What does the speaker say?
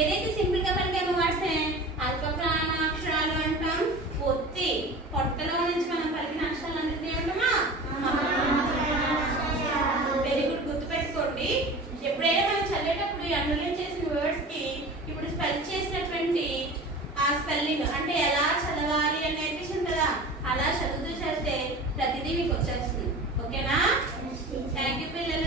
ఏదైతే సింపుల్గా మనకి ఏమో వాడితే అల్పప్రాణాక్షరాలు అంటాం. పొత్తి పొట్టలో నుంచి మనం పలికిన అక్షరాలు అంటే ఏమంటామా వెరీ గుడ్ పెట్టుకోండి ఎప్పుడైనా మనం చదివేటప్పుడు అండర్లైన్ చేసిన వర్డ్స్కి ఇప్పుడు స్పెల్ చేసినటువంటి ఆ స్పెల్లింగ్ అంటే ఎలా చదవాలి అని నేర్పించింది కదా అలా చదువుతూ చదివితే ప్రతిదీ మీకు వచ్చేస్తుంది. ఓకేనా? థ్యాంక్ యూ పిల్లలు.